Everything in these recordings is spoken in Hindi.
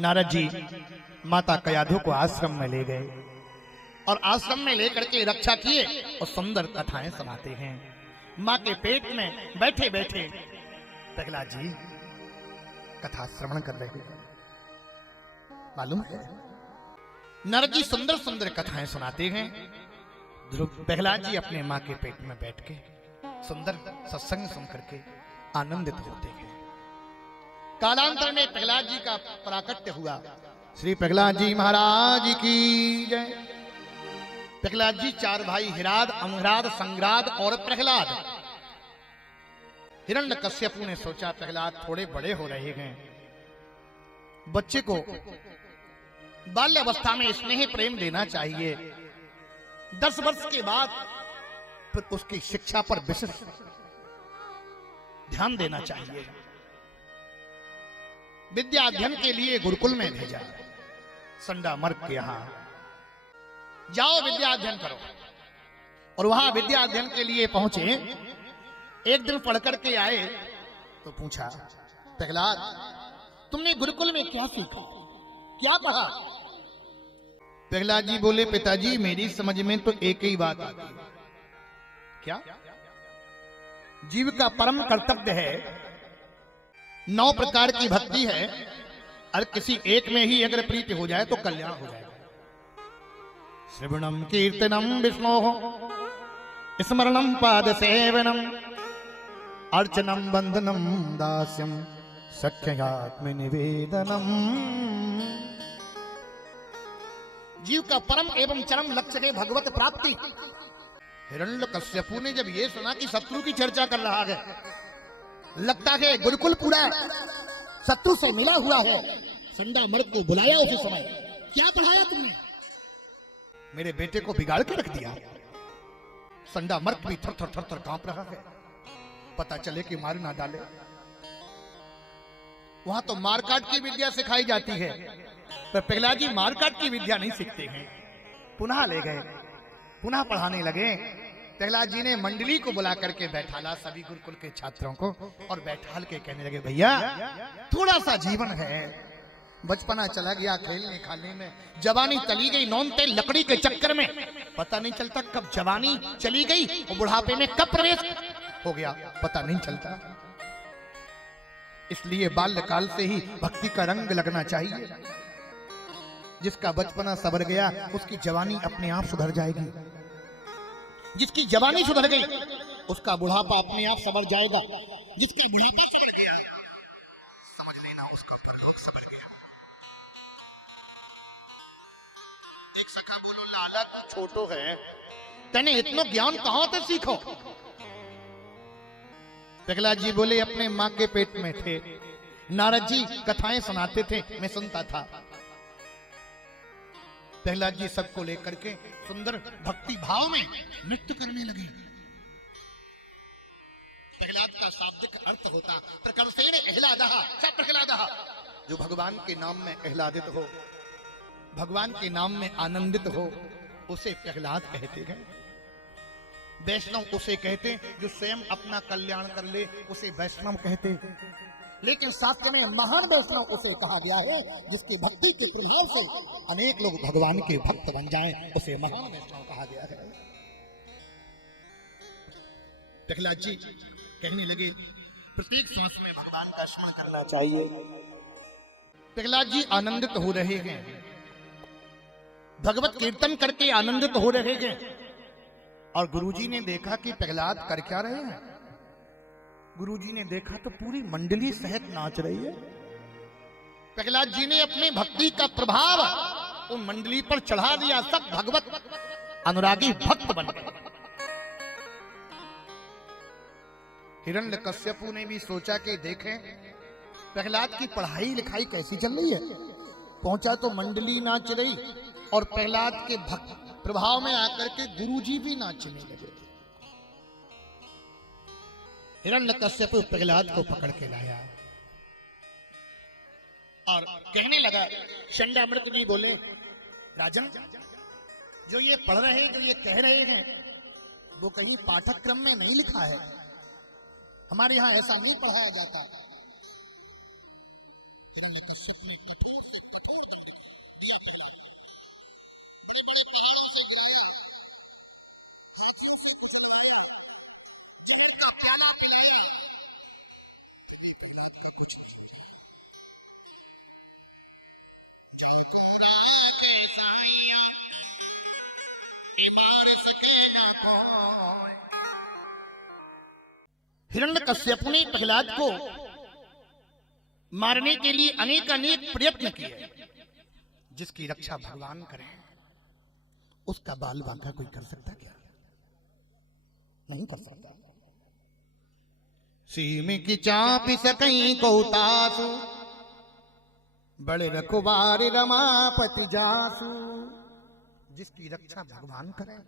नारद जी माता कयाधु को आश्रम में ले गए और आश्रम में लेकर के रक्षा किए और सुंदर कथाएं सुनाते हैं। माँ के पेट में बैठे बैठे प्रहलाद जी कथा श्रवण कर रहे हैं। मालूम है नारद जी सुंदर सुंदर कथाएं सुनाते हैं। ध्रुव प्रहलाद जी अपने माँ के पेट में बैठ के सुंदर सत्संग सुन करके आनंदित होते हैं। कालांतर में प्रहलाद जी का प्राकट्य हुआ। श्री प्रहलाद जी महाराज की जय। प्रहलाद जी चार भाई हिराद, अमराद, संग्राद और प्रहलाद। हिरण्यकश्यपु ने सोचा प्रहलाद थोड़े बड़े हो रहे हैं, बच्चे को बाल्य अवस्था में स्नेह प्रेम देना चाहिए। 10 वर्ष के बाद फिर उसकी शिक्षा पर विशेष ध्यान देना चाहिए। विद्या अध्ययन के लिए गुरुकुल में भेजा। संडा मर्क के यहां जाओ विद्या अध्ययन करो। और वहां विद्या अध्ययन के लिए पहुंचे। एक दिन पढ़ करके आए तो पूछा प्रहलाद तुमने गुरुकुल में क्या सीखा, क्या पढ़ा? प्रहलाद जी बोले पिताजी मेरी समझ में तो एक ही बात आती है। क्या? जीव का परम कर्तव्य है 9 प्रकार की भक्ति है और किसी एक में ही अगर प्रीति हो जाए तो कल्याण हो जाएगा। श्रवणम कीर्तनम विष्णोः स्मरणम पाद सेवनम अर्चनम बंधनम दास्यम सख्यात्म निवेदनम। जीव का परम एवं चरम लक्ष्य है भगवत प्राप्ति। हिरण्यकश्यपु ने जब ये सुना कि शत्रु की चर्चा कर रहा है, लगता है गुरुकुल पूरा शत्रु से मिला हुआ है। संडा मर्द को बुलाया उसी समय। क्या पढ़ाया तुमने? मेरे बेटे को बिगाड़ के रख दिया। संडा मर्द भी थर थर थर थर कांप रहा है, पता चले कि मार ना डाले। वहां तो मारकाट की विद्या सिखाई जाती है, पर प्रहलाद जी मारकाट की विद्या नहीं सीखते हैं। पुनः ले गए, पुनः पढ़ाने लगे। प्रहलाद जी ने मंडली को बुला करके बैठाला सभी गुरुकुल के छात्रों को और बैठाल के कहने लगे भैया थोड़ा सा जीवन है, बचपना चला गया खेलने खाने में, जवानी चली गई नौनते लकड़ी के चक्कर में, पता नहीं चलता कब जवानी चली गई और बुढ़ापे में कब प्रवेश हो गया पता नहीं चलता। इसलिए बाल्यकाल से ही भक्ति का रंग लगना चाहिए। जिसका बचपना सवर गया उसकी जवानी अपने आप सुधर जाएगी। जिसकी जवानी सुधर गई उसका बुढ़ापा अपने आप सवर जाएगा। जिसका बुढ़ापा सवर गया समझ लेना उसका परलोक सवर गया। एक सखा बोलो लाला तू छोटो है, तने इतना ज्ञान कहां से सीखो? प्रहलाद जी बोले अपने माँ के पेट में थे, नारद जी कथाएं सुनाते थे, मैं सुनता था। प्रहलाद जी सबको लेकर के सुंदर भक्ति भाव में नृत्य करने लगे। प्रहलाद का शाब्दिक अर्थ होता प्रकर्षेण एह्लादः स प्रहलादः, जो भगवान के नाम में एह्लादित हो, भगवान के नाम में आनंदित हो, उसे प्रहलाद कहते हैं। वैष्णव उसे कहते जो स्वयं अपना कल्याण कर ले, उसे वैष्णव कहते। लेकिन शास्त्र में महान वैष्णव उसे कहा गया है जिसकी भक्ति के प्रभाव से अनेक लोग भगवान के भक्त बन जाएं, उसे महान वैष्णव कहा गया है। प्रहलाद जी कहने लगे प्रत्येक सांस में भगवान का स्मरण करना चाहिए। प्रहलाद जी आनंदित हो रहे हैं, भगवत कीर्तन करके आनंदित हो रहे हैं। और गुरुजी ने देखा कि प्रहलाद कर क्या रहे हैं। गुरुजी ने देखा तो पूरी मंडली सहित नाच रही है। प्रहलाद जी ने अपने भक्ति का प्रभाव उन मंडली पर चढ़ा दिया। सब भगवत अनुरागी भक्त बन गए। हिरण्यकश्यपु ने भी सोचा कि देखें प्रहलाद की पढ़ाई लिखाई कैसी चल रही है। पहुंचा तो मंडली नाच रही और प्रहलाद के भक्त प्रभाव में आकर के गुरुजी भी नाचने लगे। हिरण्यकश्यप प्रहलाद को पकड़ के लाया और कहने लगा। चंडामृत जी बोले राजन जो ये पढ़ रहे हैं, जो ये कह रहे हैं, वो कहीं पाठ्यक्रम में नहीं लिखा है। हमारे यहाँ ऐसा नहीं पढ़ाया जाता। हिरण्यकश्यप ने कठोर से मार सके ना कोई। हिरण्यकश्यप ने प्रहलाद को मारने के लिए अनेक अनेक प्रयत्न किए। जिसकी रक्षा भगवान करें, उसका बाल बांका कोई कर सकता क्या? नहीं कर सकता। सीम की चाप सकई को तासु, बड़े रखवार रमापति जासु। जिसकी रक्षा भगवान करे,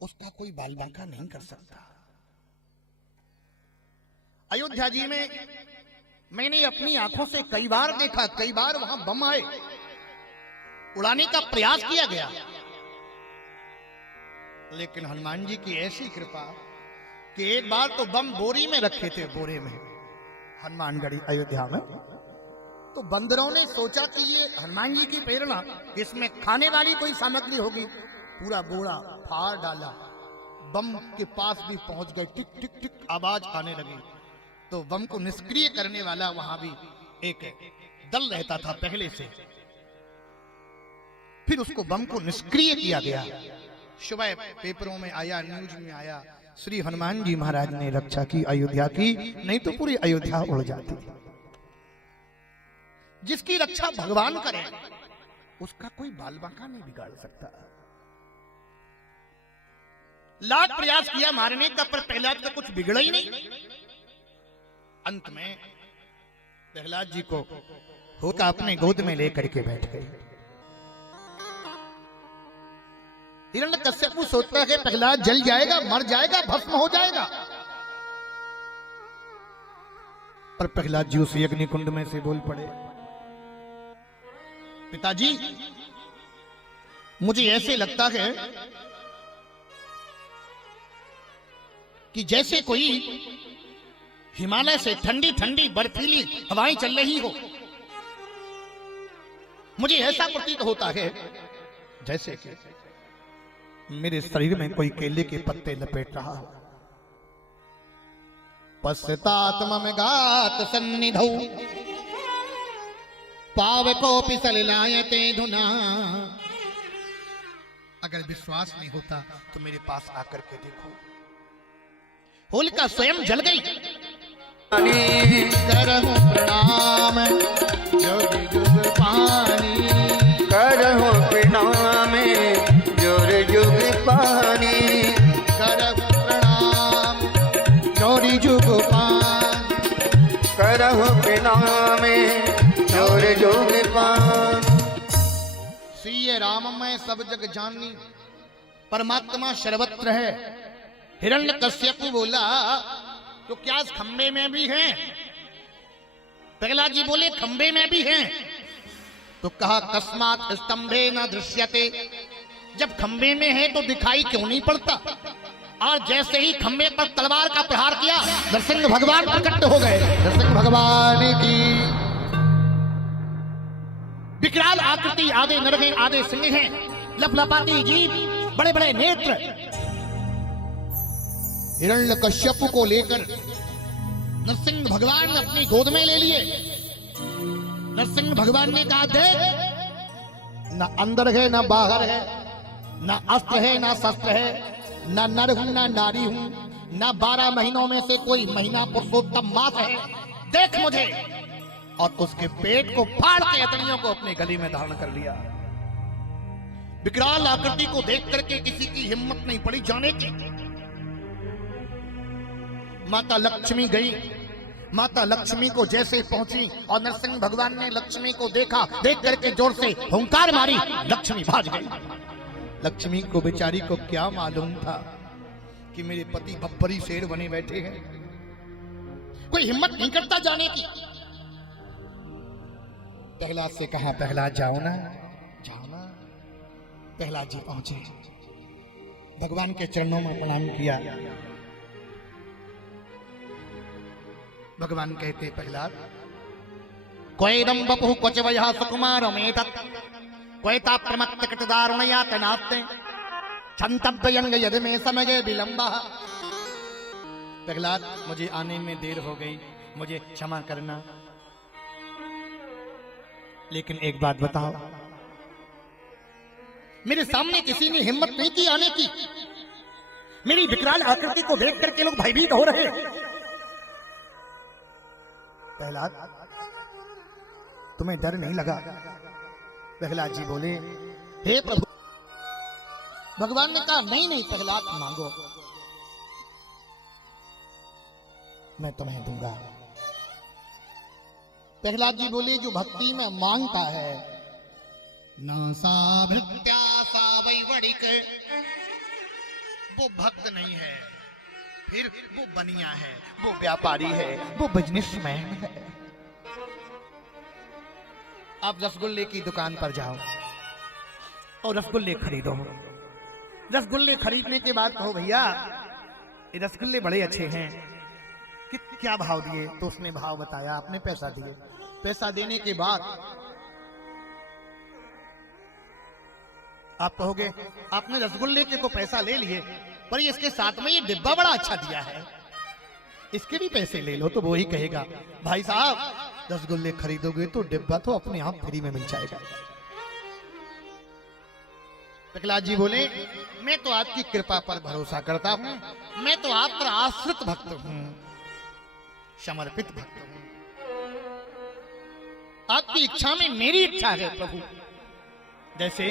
उसका कोई बाल बांका नहीं कर सकता। अयोध्या जी में मैंने अपनी आंखों से कई बार देखा, कई बार वहां बम आए, उड़ाने का प्रयास किया गया, लेकिन हनुमान जी की ऐसी कृपा कि एक बार तो बम बोरी में रखे थे, बोरे में हनुमानगढ़ी अयोध्या में, तो बंदरों ने सोचा कि ये हनुमान जी की प्रेरणा, इसमें खाने वाली कोई सामग्री होगी, पूरा बोरा फाड़ डाला, बम के पास भी पहुंच गए, टिक टिक टिक आवाज आने लगी। तो बम को निष्क्रिय करने वाला वहां भी एक दल रहता था पहले से, फिर उसको बम को निष्क्रिय किया गया। सुबह पेपरों में आया, न्यूज में आया, श्री हनुमान जी महाराज ने रक्षा की अयोध्या की, नहीं तो पूरी अयोध्या उड़ जाती। जिसकी रक्षा भगवान करे, उसका कोई बाल बांका नहीं बिगाड़ सकता। लाख प्रयास किया मारने का, पर प्रहलाद का कुछ बिगड़ा ही नहीं। अंत में प्रहलाद जी को होका अपने गोद में लेकर के बैठ गए। हिरण्यकश्यप सोचता है प्रहलाद जल जाएगा, मर जाएगा, भस्म हो जाएगा, पर प्रहलाद जी उस अग्नि कुंड में से बोल पड़े, पिताजी मुझे ऐसे लगता है कि जैसे कोई हिमालय से ठंडी ठंडी बर्फीली हवाएं चल रही हो। मुझे ऐसा प्रतीत होता है जैसे कि मेरे शरीर में कोई केले के पत्ते लपेट रहा हो। पश्चात्म में गात सन्निधौ पावकोपि सलिलायते धुना। अगर विश्वास नहीं होता तो मेरे पास आकर के देखो। होलिका स्वयं जल गई। करहु प्रणाम जोर जुग पानी, करहु प्रणाम जोर जुग पानी, करहु प्रणाम जोर जुग पान, करहु प्रणाम जोर जुग पान। सिय राम मैं सब जग जानी, परमात्मा सर्वत्र है। हिरण्यकश्यप बोला तो क्या इस खंबे में भी हैं? प्रहलाद जी बोले खंबे में भी हैं। तो कहा कस्मात स्तंभे न दृश्यते, जब खंबे में है तो दिखाई क्यों नहीं पड़ता? और जैसे ही खंबे पर तलवार का प्रहार किया, नरसिंह भगवान प्रकट हो गए। नरसिंह भगवान की विकराल आकृति, आधे नर हैं आधे सिंह हैं, लपलपाती जीभ, बड़े बड़े नेत्र। हिरण्यकश्यप को लेकर नरसिंह भगवान अपनी गोद में ले लिए। नरसिंह भगवान ने कहा देख, ना अंदर है ना बाहर है, ना अस्त्र है ना शस्त्र है, ना नर हूं ना नारी हूं, ना 12 महीनों में से कोई महीना पुरुषोत्तम मास है। देख मुझे। और उसके पेट को फाड़ के अतनियों को अपने गली में धारण कर लिया। विकराल आकृति को देख करके किसी की हिम्मत नहीं पड़ी जाने की। माता लक्ष्मी गई। माता लक्ष्मी को जैसे पहुंची और नरसिंह भगवान ने लक्ष्मी को देखा, देख करके जोर से हुंकार मारी, लक्ष्मी भाग गई। लक्ष्मी को बेचारी को क्या मालूम था कि मेरे पति बब्बरी शेर बने बैठे हैं। कोई हिम्मत नहीं करता जाने की। प्रहलाद से कहा प्रहलाद जाओ ना, जाओ ना। प्रहलाद जी पहुंचे, भगवान के चरणों में प्रणाम किया। भगवान कहते प्रहलाद, क्वैदं वपुः क्वच वयः सुकुमारमेतत्, क्वैता प्रमत्त कृतदारुणया तनात्ते, क्षन्तव्यं यदि मे समये विलम्बः। प्रहलाद मुझे आने में देर हो गई, मुझे क्षमा करना, लेकिन एक बात बताओ, मेरे सामने किसी ने हिम्मत नहीं की आने की। मेरी विकराल आकृति को देख करके लोग भयभीत हो रहे। प्रहलाद, तुम्हें डर नहीं लगा? प्रहलाद जी बोले, हे प्रभु। भगवान ने कहा, नहीं नहीं प्रहलाद, मांगो, मैं तुम्हें दूंगा। प्रहलाद जी बोले, जो भक्ति में मांगता है, न सा भृत्या सा वैवणिक, वो भक्त नहीं है, फिर वो बनिया है, वो व्यापारी है, वो बिजनेसमैन है। आप रसगुल्ले की दुकान पर जाओ और रसगुल्ले खरीदो। रसगुल्ले खरीदने के बाद कहो, भैया ये रसगुल्ले बड़े अच्छे हैं, कि क्या भाव दिए? तो उसने भाव बताया, आपने पैसा दिए। पैसा देने के बाद आप कहोगे, आपने रसगुल्ले के तो पैसा ले लिए, पर इसके साथ में ये डिब्बा बड़ा अच्छा दिया है, इसके भी पैसे ले लो। तो वो ही कहेगा, भाई साहब रसगुल्ले खरीदोगे तो डिब्बा तो अपने आप फ्री में मिल जाएगा। प्रहलाद जी बोले, मैं तो आपकी कृपा पर भरोसा करता हूं, मैं तो आप पर आश्रित भक्त हूं, समर्पित भक्त हूं। आपकी इच्छा में मेरी इच्छा है प्रभु। जैसे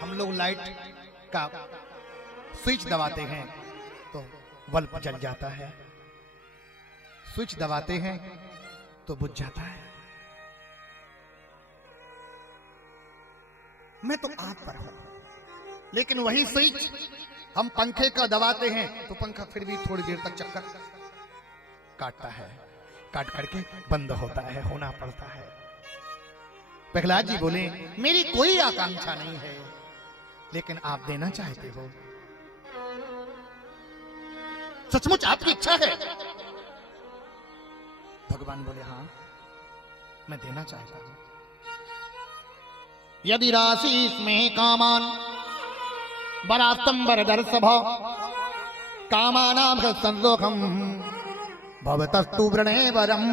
हम लोग लाइट का स्विच दबाते हैं तो बल्ब जल जाता है, स्विच दबाते हैं तो बुझ जाता है। मैं तो आप पर हूं, लेकिन वही स्विच हम पंखे का दबाते हैं तो पंखा फिर भी थोड़ी देर तक चक्कर काटता है, काट करके बंद होता है, होना पड़ता है। प्रहलाद जी बोले, मेरी कोई आकांक्षा नहीं है, लेकिन आप देना चाहते हो, सचमुच आपकी इच्छा है? भगवान बोले, हाँ मैं देना चाहता हूं। यदि राशि इसमें कामान बरास्तंबर दर्शभा कामानाम संदोखम भवतस्तु वृणे वरम।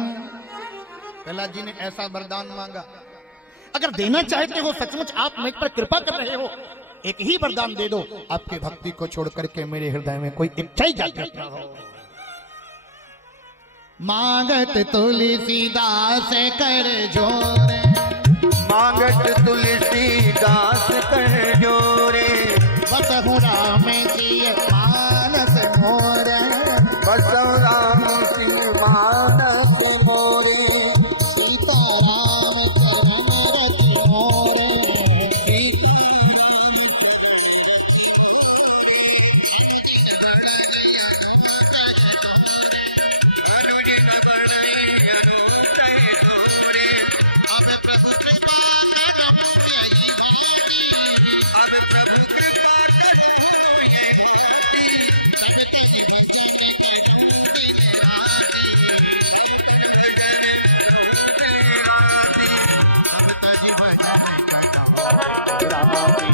प्रहलाद जी ने ऐसा वरदान मांगा, अगर देना चाहते हो, सचमुच आप मुझ पर कृपा कर रहे हो, एक ही वरदान दे दो, आपके भक्ति को छोड़ करके मेरे हृदय में कोई इच्छा ही जागृत न हो। मांगत तुलसीदास कर जोरे, मांगत तुलसीदास कर जोरे, बसहु राम सिय मानस मोरे, बसहु राम सिय मानस मोरे, सीताराम चरण रति मोरे, सीताराम अनुज नवलय अनुकय तोरे, अब प्रभु कृपा करो यही भाती, अब प्रभु कृपा करो ये भाती, भजन के ढूंढे राती, भजन ढूंढे राती, अब तज भजन राती,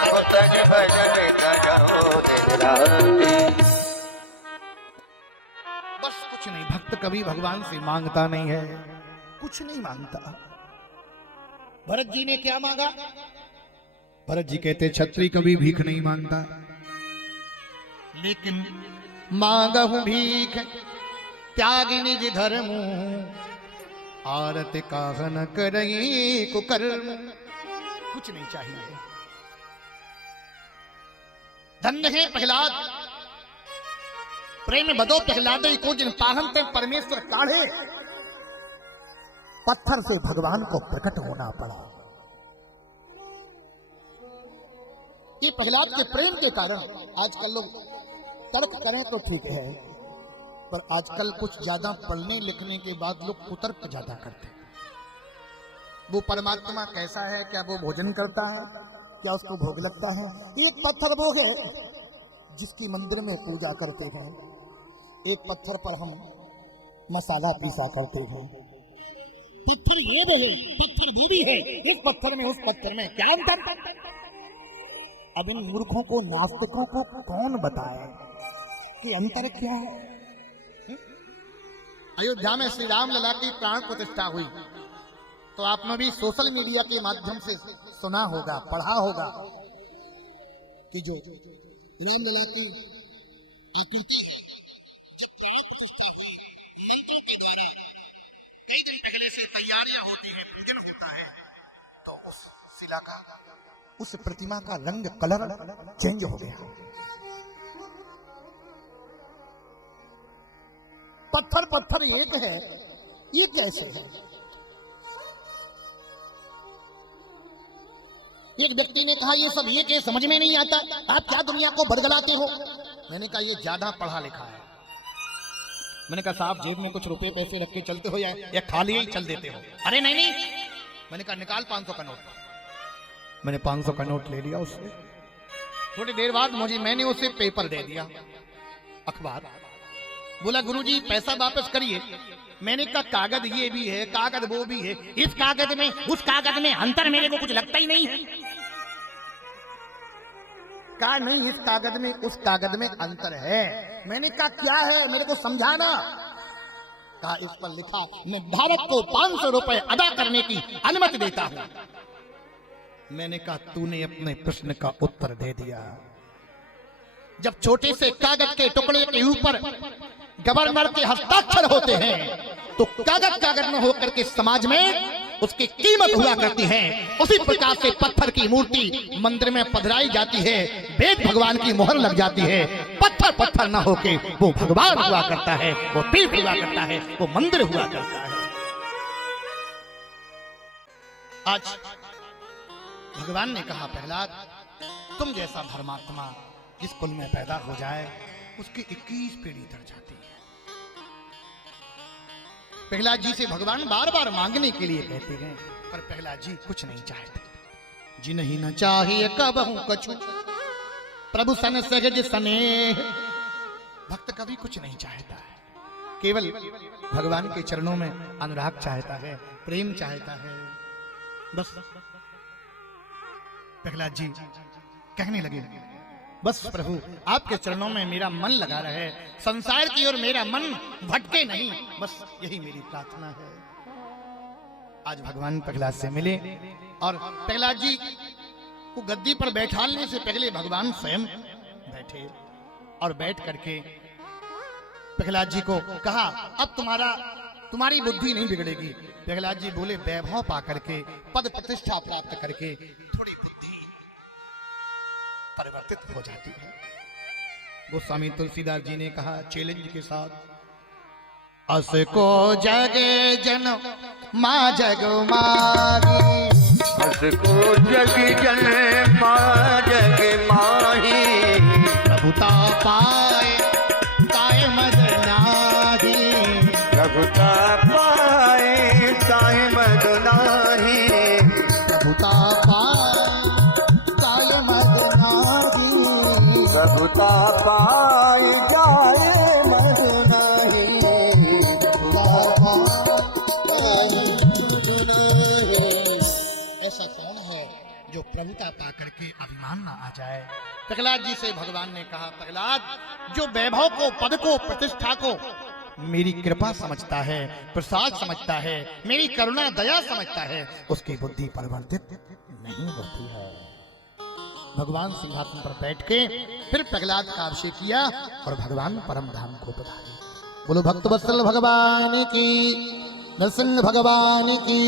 अब तज भजन करो दिन राती। बस कुछ नहीं, भक्त कभी भगवान से मांगता नहीं है, कुछ नहीं मांगता। भरत जी ने क्या मांगा? भरत जी कहते, छत्री कभी भीख नहीं मांगता, लेकिन मांगहु भीख त्यागी निज धर्म, आरत काहन करई कुकर्म। कुछ नहीं चाहिए। धन्य है प्रहलाद, प्रेम बदो प्रहलाद को जिन पाहन ते परमेश्वर काढ़े। पत्थर से भगवान को प्रकट होना पड़ा। ये प्रहलाद के प्रेम के कारण आजकल लोग तर्क करें तो ठीक है, पर आजकल कुछ ज्यादा पढ़ने लिखने के बाद लोग कुतर्क ज्यादा करते हैं। वो परमात्मा कैसा है, क्या वो भोजन करता है, क्या उसको भोग लगता है? एक पत्थर वो है जिसकी मंदिर में पूजा करते हैं, एक पत्थर पर हम मसाला पीसा करते हैं। पत्थर ये वो है, पत्थर वो भी है, इस पत्थर में उस पत्थर में क्या अंतर? अब इन मूर्खों को, नास्तिकों को कौन बताए कि अंतर क्या है? अयोध्या में श्री राम लला की प्राण प्रतिष्ठा हुई तो आपने भी सोशल मीडिया के माध्यम से सुना होगा, पढ़ा होगा कि जो रामलला की आकृति है, जब प्राण प्रतिष्ठा हुई मंत्रों के द्वारा कई दिन पहले से तैयारियां होती हैं, पूजन होता है, तो उस शिला का, उस प्रतिमा का रंग कलर चेंज हो गया। पत्थर पत्थर एक है, ये कैसे है? एक व्यक्ति ने कहा ये सब एक है, समझ में नहीं आता, आप क्या दुनिया को बदगलाते हो। मैंने कहा ये ज्यादा पढ़ा लिखा है। मैंने कहा साहब जेब में कुछ रुपए पैसे रख के चलते हो या खाली ही चल देते हो? अरे नहीं नहीं। मैंने कहा निकाल 500 का नोट। मैंने 500 का नोट ले लिया उससे। थोड़ी देर बाद मैंने उसे पेपर दे दिया, अखबार। बोला गुरुजी पैसा वापस करिए। मैंने कहा कागज ये भी है, कागज वो भी है, इस कागज में उस कागज में अंतर मेरे को कुछ लगता ही नहीं है। कहा नहीं, इस कागज में उस कागज में अंतर है। मैंने कहा क्या है, मेरे को समझाना। कहा इस पर लिखा मैं भारत को 500 रुपए अदा करने की अनुमति देता हूं। मैंने कहा तूने अपने प्रश्न का उत्तर दे दिया। जब छोटे से कागज के टुकड़े के ऊपर गवर्नर के हस्ताक्षर होते हैं तो कागज कागज में होकर के समाज में उसकी कीमत हुआ करती है। उसी प्रकार से पत्थर की मूर्ति मंदिर में पधराई जाती है, वेद भगवान की मोहर लग जाती है। पत्थर पत्थर ना होके वो भगवान हुआ करता है, वो पीठ हुआ करता है, वो मंदिर हुआ करता है। आज भगवान ने कहा प्रहलाद तुम जैसा धर्मात्मा जिस कुल में पैदा हो जाए उसकी 21 पीढ़ी तर जाती है। प्रहलाद जी से भगवान बार बार मांगने के लिए कहते हैं, पर प्रहलाद जी कुछ नहीं चाहते। जिन्हीं न चाहिए कबहू कछु प्रभु सन सहज स्नेह। भक्त कभी कुछ नहीं चाहता है, केवल भगवान के चरणों में अनुराग चाहता है, प्रेम चाहता है, बस। प्रहलाद जी कहने लगे बस प्रभु आपके चरणों में मेरा मन लगा रहे, संसार की ओर मेरा मन भटके नहीं, बस यही मेरी प्रार्थना है। आज भगवान प्रहलाद से मिले और प्रहलाद जी को गद्दी पर बैठाने से पहले भगवान स्वयं बैठे और बैठ करके प्रहलाद जी को कहा अब तुम्हारी बुद्धि नहीं बिगड़ेगी। प्रहलाद जी बोले वैभव पा करके, पद प्रतिष्ठा प्राप्त करके थोड़ी बुद्धि परिवर्तित हो जाती है। गोस्वामी तुलसीदास जी ने कहा चैलेंज के साथ, अस को जग जन माँ जग माही, अस को जग जन माँ जग माही, प्रभुता पाए ताए मद नाही, प्रभुता पाए ताए मद नाही, प्रभुता प्रभुता पाए जाए मद नहीं, ऐसा कौन है जो प्रभुता पा करके अभिमान ना आ जाए। प्रहलाद जी से भगवान ने कहा प्रहलाद जो वैभव को, पद को, प्रतिष्ठा को मेरी कृपा समझता है, प्रसाद समझता है, मेरी करुणा दया समझता है, उसकी बुद्धि परिवर्तित नहीं होती है। भगवान सिंहासन पर बैठ के फिर प्रहलाद का अभिषेक किया और भगवान परम धाम को पधारे। बोलो भक्त वत्सल भगवान की, नरसिंह भगवान की।